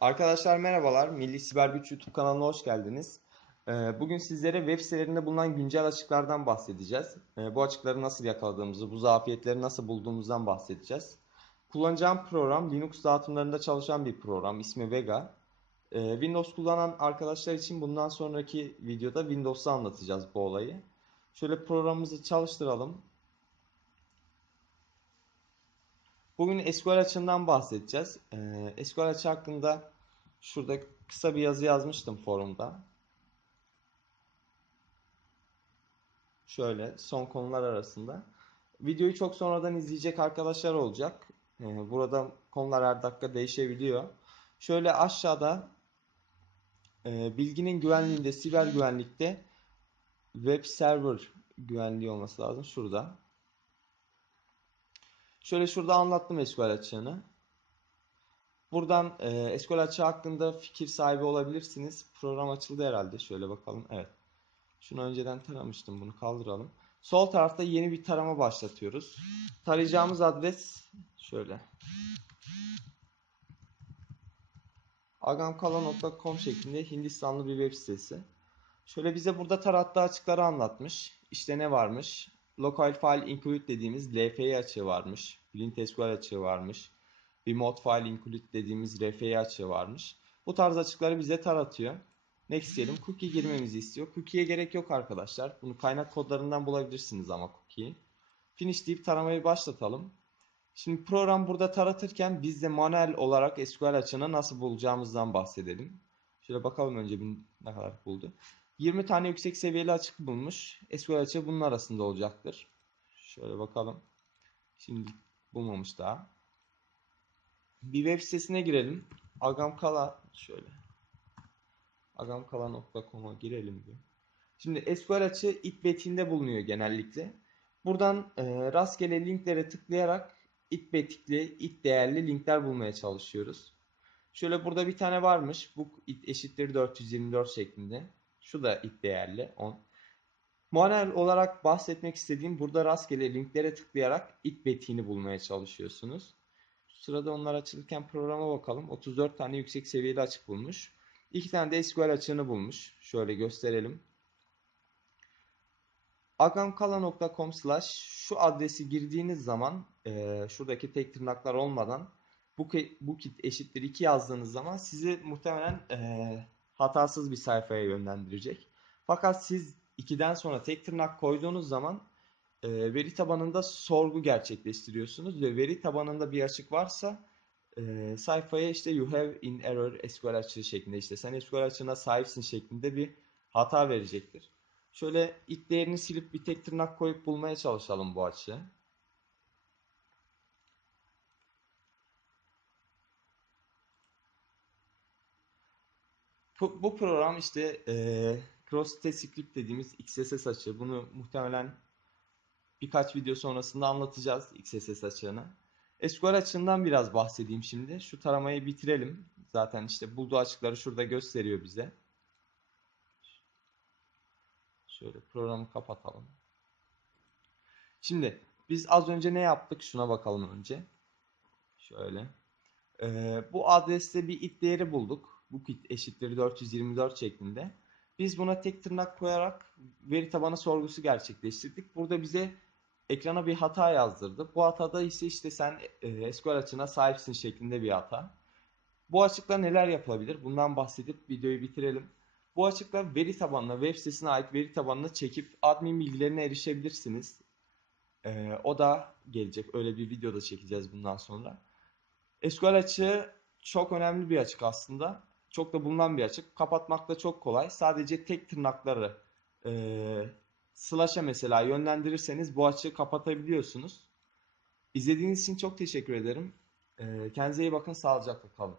Arkadaşlar merhabalar. Milli Siber Güç YouTube kanalına hoş geldiniz. Ee, Bugün sizlere web sitelerinde bulunan güncel açıklardan bahsedeceğiz. Ee, Bu açıkları nasıl yakaladığımızı, bu zafiyetleri nasıl bulduğumuzdan bahsedeceğiz. Kullanacağım program Linux dağıtımlarında çalışan bir program. İsmi Vega. Ee, Windows kullanan arkadaşlar için bundan sonraki videoda Windows'u anlatacağız bu olayı. Şöyle programımızı çalıştıralım. Bugün SQL açığından bahsedeceğiz. Ee, SQL açığı hakkında şurada kısa bir yazı yazmıştım forumda. Şöyle son konular arasında. Videoyu çok sonradan izleyecek arkadaşlar olacak. Ee, burada konular her dakika değişebiliyor. Şöyle aşağıda e, bilginin güvenliğinde, siber güvenlikte web server güvenliği olması lazım. Şurada. Şöyle şurada anlattım SQL açığını. Buradan e, SQL açığı hakkında fikir sahibi olabilirsiniz. Program açıldı herhalde. Şöyle bakalım. Evet. Şunu önceden taramıştım. Bunu kaldıralım. Sol tarafta yeni bir tarama başlatıyoruz. Tarayacağımız adres şöyle. agamkala.com şeklinde Hindistanlı bir web sitesi. Şöyle bize burada tarattığı açıkları anlatmış. İşte ne varmış? Local File Include dediğimiz LFI açığı varmış. Blint SQL açığı varmış. Mod file include dediğimiz RFI açığı varmış. Bu tarz açıkları bize taratıyor. Next diyelim. Cookie girmemizi istiyor. Cookie'ye gerek yok arkadaşlar. Bunu kaynak kodlarından bulabilirsiniz ama cookie'yi. Finish deyip taramayı başlatalım. Şimdi program burada taratırken biz de manuel olarak SQL açığını nasıl bulacağımızdan bahsedelim. Şöyle bakalım önce bir ne kadar buldu. 20 tane yüksek seviyeli açık bulmuş. SQL açığı bunun arasında olacaktır. Şöyle bakalım. Şimdi bulmamış daha. Bir web sitesine girelim. Agamkala şöyle. agamkala.com'a girelim bir. Şimdi SQL açığı it betinde bulunuyor genellikle. Buradan e, rastgele linklere tıklayarak it betikli, it değerli linkler bulmaya çalışıyoruz. Şöyle burada bir tane varmış. Bu it eşittir 424 şeklinde. Şu da it değerli 10. Manuel olarak bahsetmek istediğim burada rastgele linklere tıklayarak it betiğini bulmaya çalışıyorsunuz. Sırada onlar açılırken programa bakalım. 34 tane yüksek seviyeli açık bulmuş. 2 tane de SQL açığını bulmuş. Şöyle gösterelim. agamkala.com slash şu adresi girdiğiniz zaman e, şuradaki tek tırnaklar olmadan bu, bu kit eşittir 2 yazdığınız zaman sizi muhtemelen e, hatasız bir sayfaya yönlendirecek. Fakat siz 2'den sonra tek tırnak koyduğunuz zaman e, veri tabanında sorgu gerçekleştiriyorsunuz ve veri tabanında bir açık varsa e, sayfaya işte you have in error SQL açığı şeklinde işte sen SQL açığına sahipsin şeklinde bir hata verecektir. Şöyle ilk değerini silip bir tek tırnak koyup bulmaya çalışalım bu açığı. Bu, program işte e, cross-site script dediğimiz XSS açığı. Bunu muhtemelen birkaç video sonrasında anlatacağız XSS açığını. SQL açığından biraz bahsedeyim şimdi. Şu taramayı bitirelim. Zaten işte bulduğu açıkları şurada gösteriyor bize. Şöyle programı kapatalım. Şimdi biz az önce ne yaptık? Şuna bakalım önce. Şöyle. Ee, bu adreste bir it değeri bulduk. Bu it eşittir 424 şeklinde. Biz buna tek tırnak koyarak veri tabanı sorgusu gerçekleştirdik. Burada bize ekrana bir hata yazdırdı. Bu hatada ise işte sen e, SQL açığına sahipsin şeklinde bir hata. Bu açıkla neler yapılabilir? Bundan bahsedip videoyu bitirelim. Bu açıkla veri tabanına, web sitesine ait veri tabanına çekip admin bilgilerine erişebilirsiniz. E, o da gelecek. Öyle bir video da çekeceğiz bundan sonra. SQL açığı çok önemli bir açık aslında. Çok da bulunan bir açık. Kapatmak da çok kolay. Sadece tek tırnakları e, slash'a mesela yönlendirirseniz bu açığı kapatabiliyorsunuz. İzlediğiniz için çok teşekkür ederim. E, kendinize iyi bakın. Sağlıcakla kalın.